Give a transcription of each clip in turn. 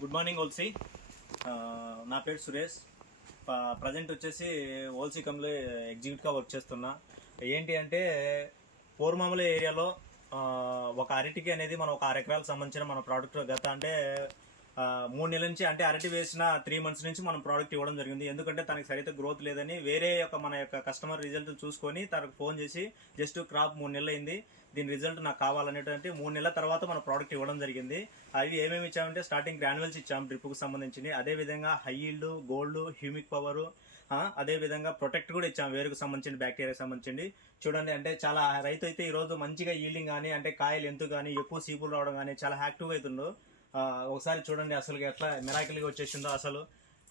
Good morning ఓల్సీ. నా పేరు Suresh. Present వచ్చేసి ఓల్సీ కంపెనీ ఎగ్జిక్యూటివ్గా వర్క్ చేస్తున్నా. ఏంటి అంటే పోర్మామల ఏరియాలో ఒక అరటికి అనేది మనం ఒక 6 ఎకరాలకు సంబంధించిన మన ప్రోడక్ట్ గత అంటే 3 నెలల నుంచి అంటే అరటి వేసిన 3 months నుంచి మనం ప్రోడక్ట్ ఇవ్వడం జరిగింది. ఎందుకంటే తనకి సరైతే గ్రోత్ లేదని వేరే మన యొక్క కస్టమర్ రిజల్ట్ చూసుకొని తనకు ఫోన్ చేసి జస్ట్ క్రాప్ 3 నెలలు అయింది, దీని రిజల్ట్ నాకు కావాలనేటువంటి 3 నెలల తర్వాత మన ప్రోడక్ట్ ఇవ్వడం జరిగింది. అవి ఏమేమి ఇచ్చామంటే స్టార్టింగ్ గ్రాన్యువల్స్ ఇచ్చాము డ్రిప్కు సంబంధించి, అదేవిధంగా high yield, gold, humic power, అదేవిధంగా ప్రొటెక్ట్ కూడా ఇచ్చాము వేరుకు సంబంధించి, బ్యాక్టీరియాకి సంబంధించి. చూడండి, అంటే చాలా రైతు అయితే ఈరోజు మంచిగా ఈల్డింగ్ కానీ అంటే కాయలు ఎంతు కానీ ఎక్కువ సీపులు రావడం కానీ చాలా యాక్టివ్గా అవుతుందో. ఒకసారి చూడండి అసలు ఎట్లా మిరాకిల్గా వచ్చేసిందో. అసలు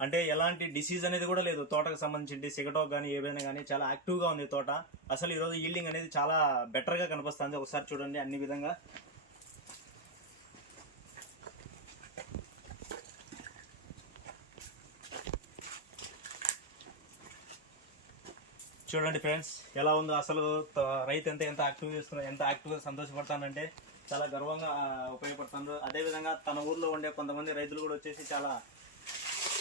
అంటే ఎలాంటి డిసీజ్ అనేది కూడా లేదు తోటకు సంబంధించి, సిగటోక్ కానీ ఏదైనా కానీ చాలా యాక్టివ్గా ఉంది తోట. అసలు ఈరోజు ఈల్డింగ్ అనేది చాలా బెటర్గా కనిపిస్తుంది. ఒకసారి చూడండి అన్ని విధంగా. చూడండి ఫ్రెండ్స్ ఎలా ఉందో. అసలు రైతు ఎంత యాక్టివ్ చేస్తున్నారు, ఎంత యాక్టివ్గా సంతోషపడతానంటే చాలా గర్వంగా ఉపయోగపడుతున్నారు. అదేవిధంగా తన ఊర్లో ఉండే కొంతమంది రైతులు కూడా వచ్చేసి చాలా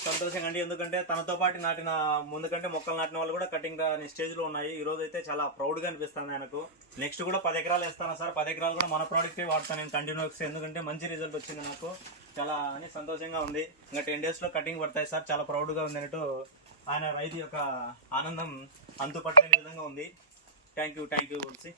సంతోషంగా అండి. ఎందుకంటే తనతో పాటు నాటిన ముందుకంటే మొక్కలు నాటిన వాళ్ళు కూడా కటింగ్ స్టేజ్లో ఉన్నాయి. ఈ రోజు అయితే చాలా ప్రౌడ్గా అనిపిస్తుంది ఆయనకు. నెక్స్ట్ కూడా 10 ఎకరాలు వేస్తాను సార్, 10 ఎకరాలు కూడా మన ప్రోడక్టే వాడతాను నేను కంటిన్యూస్. ఎందుకంటే మంచి రిజల్ట్ వచ్చింది నాకు, చాలా అని సంతోషంగా ఉంది. ఇంకా 10 daysలో కటింగ్ పడతాయి సార్, చాలా ప్రౌడ్గా ఉంది అన్నట్టు ఆయన రైతు యొక్క ఆనందం అంతుపట్టలేని విధంగా ఉంది. Thank you ఓల్సీ.